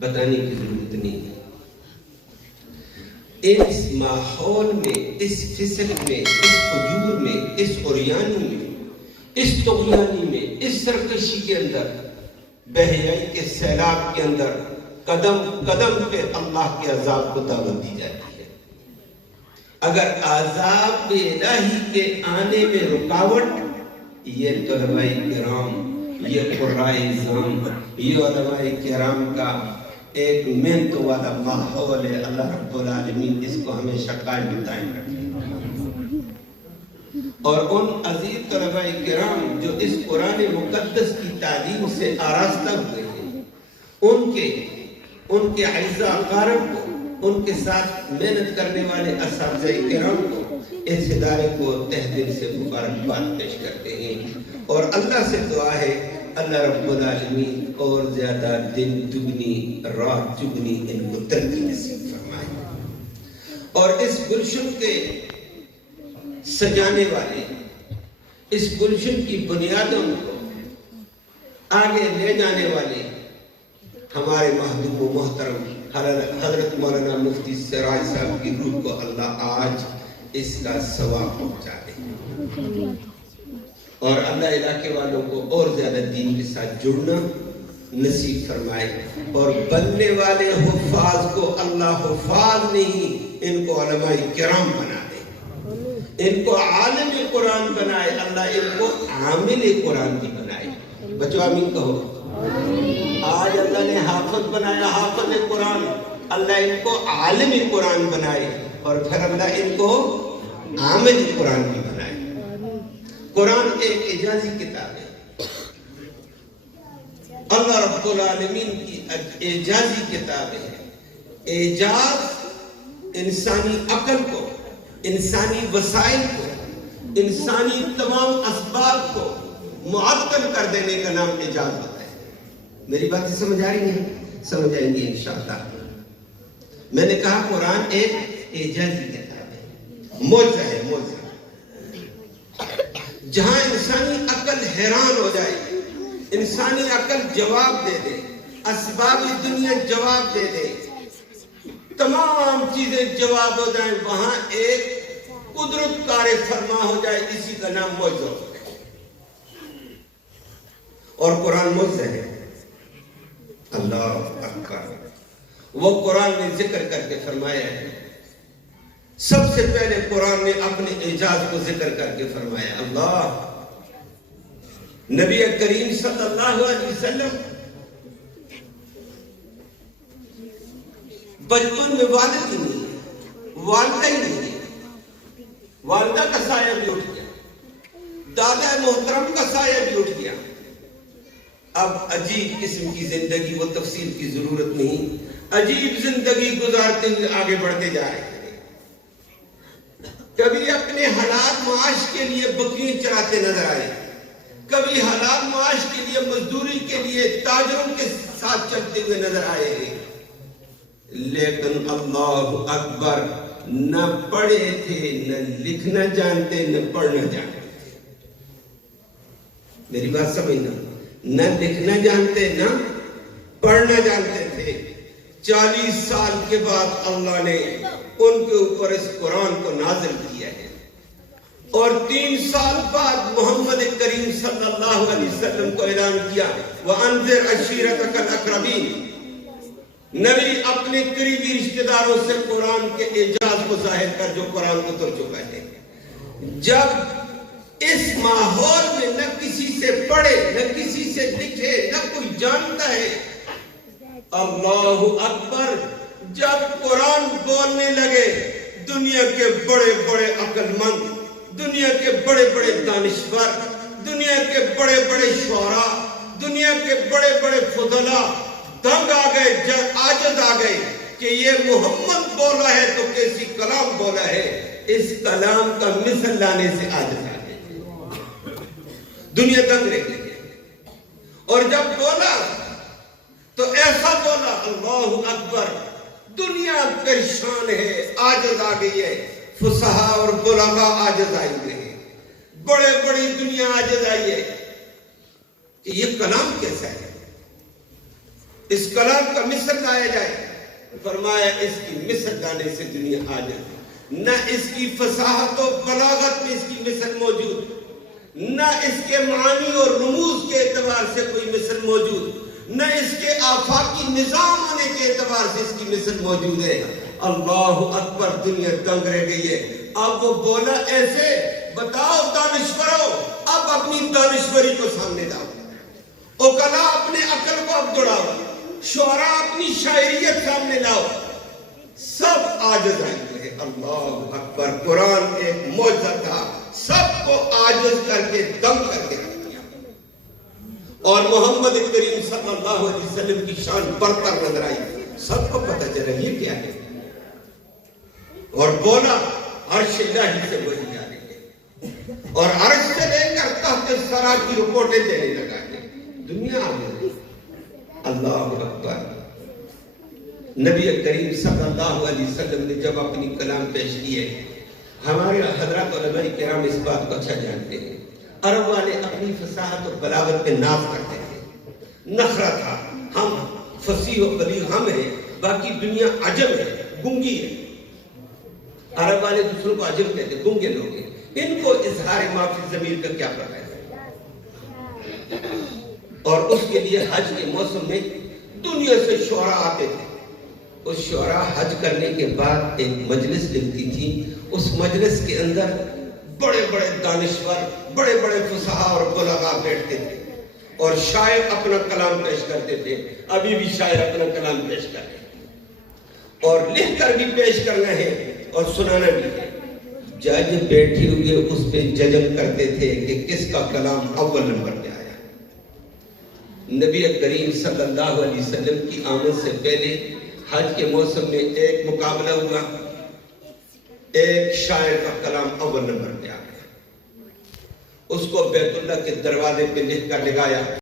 بتانے کی ضرورت نہیں ہے۔ اس ماحول میں، اس فصل میں، اس فجور میں، اس عریانی میں، اس طغیانی میں، اس سرکشی کے اندر، بہیائی کے سیلاب کے اندر قدم قدم پہ اللہ کے عذاب کو دعوت دی جاتی ہے۔ اگر عذاب الہی کے آنے میں رکاوٹ، یہ طلباء کرام، یہ قرائے اعظام، یہ علماء کرام کا ایک محنت والا ماحول ہے، اللہ رب العالمین اس کو ہمیشہ قائم دائم رکھے۔ اور ان عزیز طلباء کرام جو اس قرآن مقدس کی تعلیم سے آراستہ ہوئے ہیں، ان کے اعزاء اقارب کو، ان کے ساتھ محنت کرنے والے اساتذہ کرام کو، اس ادارے کو تہ دل سے مبارکباد پیش کرتے ہیں، اور اللہ سے دعا ہے اللہ رب العالمین اور زیادہ دن دگنی رات چگنی ان کو ترقی نصیب فرمائے، اور اس گلشن کے سجانے والے، اس گلشن کی بنیادوں کو آگے لے جانے والے ہمارے محبوب و محترم حضرت مولانا مفتی سراج صاحب کی روح کو اللہ آج اس کا ثواب پہنچا دے، اور اللہ علاقے والوں کو اور زیادہ دین کے ساتھ جڑنا نصیب فرمائے، اور بننے والے حفاظ کو اللہ حفاظ نہیں، ان کو علماء کرام بنا دے، ان کو عالم قرآن بنائے، اللہ ان کو عامل قرآن بھی بنائے۔ بچوں آمین کہو۔ آج اللہ نے حافظ بنایا، حافظ قرآن، اللہ ان کو عالم قرآن بنائے، اور پھر اللہ ان کو عامل قرآن بھی بنائے۔ قرآن ایک اعجازی کتاب ہے، اللہ رب العالمین کی اعجازی کتاب ہے۔ اعجاز انسانی عقل کو، انسانی وسائل کو، انسانی تمام اسباب کو معطل کر دینے کا نام اعجاز ہوتا ہے۔ میری باتیں سمجھ آ رہی ہیں؟ سمجھ آئیں گی انشاءاللہ۔ میں نے کہا قرآن ایک اعجازی کتاب ہے، معجزہ ہے، معجزہ۔ جہاں انسانی عقل حیران ہو جائے، انسانی عقل جواب دے دے، اسباب دنیا جواب دے دے، تمام چیزیں جواب ہو جائیں، وہاں ایک قدرت کار فرما ہو جائے، اسی کا نام معجزہ ہے، اور قرآن معجزہ ہے۔ اللہ اکبر۔ وہ قرآن نے ذکر کر کے فرمایا ہے، سب سے پہلے قرآن نے اپنے اعجاز کو ذکر کر کے فرمایا۔ اللہ نبی کریم صلی اللہ علیہ وسلم بچپن میں والد ہی نہیں ہے، والدہ ہی نہیں ہے، والدہ کا سایہ بھی اٹھ گیا، دادا محترم کا سایہ بھی اٹھ گیا۔ اب عجیب قسم کی زندگی، وہ تفصیل کی ضرورت نہیں، عجیب زندگی گزارتے ہوئے آگے بڑھتے جا رہے ہیں۔ کبھی اپنے حلال معاش کے لیے بکریاں چراتے نظر آئے، کبھی حلال معاش کے لیے مزدوری کے لیے تاجروں کے ساتھ چلتے ہوئے نظر آئے ہیں، لیکن اللہ اکبر، نہ پڑھے تھے، نہ لکھنا جانتے، نہ پڑھنا جانتے۔ میری بات سمجھنا، نہ لکھنا جانتے، نہ پڑھنا جانتے تھے۔ 40 سال کے بعد اللہ نے ان کے اوپر اس قرآن کو نازل کیا ہے، اور 3 سال بعد محمد کریم صلی اللہ علیہ وسلم کو اعلان کیا، وَأَنذِرْ عَشِيرَتَكَ الْأَقْرَبِينَ۔ نبی اپنے قریبی رشتہ داروں سے قرآن کے اعجاز کو ظاہر کر جو قرآن اتر چکا ہے۔ جب اس ماحول میں نہ کسی سے پڑھے، نہ کسی سے لکھے، نہ کوئی جانتا ہے، اللہ اکبر، جب قرآن بولنے لگے، دنیا کے بڑے بڑے عقل مند، دنیا کے بڑے بڑے دانشور، دنیا کے بڑے بڑے شعراء، دنیا کے بڑے بڑے فضلاء دنگ آ گئے، عاجز آ گئے کہ یہ محمد بولا ہے تو کیسی کلام بولا ہے، اس کلام کا مثل لانے سے عاجز آ گئے، دنیا دنگ رہ گئی۔ اور جب بولا تو ایسا بولا، اللہ اکبر، دنیا پریشان ہے، عاجز آ گئی ہے، فصحاء اور بلغاء عاجز آئی ہوئے ہیں، بڑے بڑی دنیا عاجز آئی ہے کہ یہ کلام کیسا ہے۔ اس کلام کا مصر گایا جائے، فرمایا اس کی مصر گانے سے دنیا عاجز ہے، نہ اس کی فصاحت و بلاغت میں اس کی مثل موجود، نہ اس کے معنی اور رموز کے اعتبار سے کوئی مثل موجود، نہ اس کے آفاقی نظام ہونے کے اعتبار سے اس کی مثل موجود ہے۔ اللہ اکبر، دنیا دنگ رہ گئی ہے۔ اب وہ بولا ایسے، بتاؤ دانشورو، اب اپنی دانشوری کو سامنے لاؤ، اوقلا اپنے عقل کو اب دوڑاؤ، شعراء اپنی شاعریت سامنے لاؤ، سب عاجز رہ گئے۔ اللہ اکبر، قرآن ایک معجزہ تھا، سب کو عاجز کر کے دم کر کے رکھ دیا، اور محمد کریم صلی اللہ علیہ وسلم کی شان برتر نظر آئی۔ سب کو پتہ چلا یہ کیا ہے، اور بولا عرش الہی سے وہی آ رہی ہے، اور عرش سے لے کر تحت ثری کی رپورٹیں دینے لگا ہے۔ دنیا آ گئی۔ اللہ اکبر۔ نبی کریم صلی اللہ علیہ وسلم نے جب اپنی کلام پیش کیے، ہمارے حضرات علماء کرام اس بات کو اچھا جانتے ہیں، عرب والے اپنی فصاحت و بلاغت پہ ناز کرتے تھے، نخرہ تھا، ہم فصیح و بلیغ ہم ہیں، باقی دنیا عجم ہے، گنگی ہے۔ عرب والے دوسروں کو عجم کہتے ہیں، گنگے لوگ ہیں، ان کو اظہار ما فی الضمیر کا کیا پتہ ہے۔ اور اس کے لیے حج کے موسم میں دنیا سے شعراء آتے تھے، اس شعراء حج کرنے کے بعد ایک مجلس لگتی تھی، اس مجلس کے اندر بڑے بڑے دانشور، بڑے بڑے فصحاء اور بلغاء بیٹھتے تھے، اور شاعر اپنا کلام پیش کرتے تھے۔ ابھی بھی شاعر اپنا کلام پیش کر رہے ہیں، اور لکھ کر بھی پیش کرنا ہے اور سنانا بھی ہے۔ جج بیٹھے ہوئے اس پہ ججم کرتے تھے کہ کس کا کلام اول نمبر پہ آیا۔ نبی کریم صلی اللہ علیہ وسلم کی آمد سے پہلے حج کے موسم میں ایک مقابلہ ہوا، ایک شاعر کا کلام اول نمبر پہ آ گیا، اس کو بیت اللہ کے دروازے پہ لکھ کر لگایا۔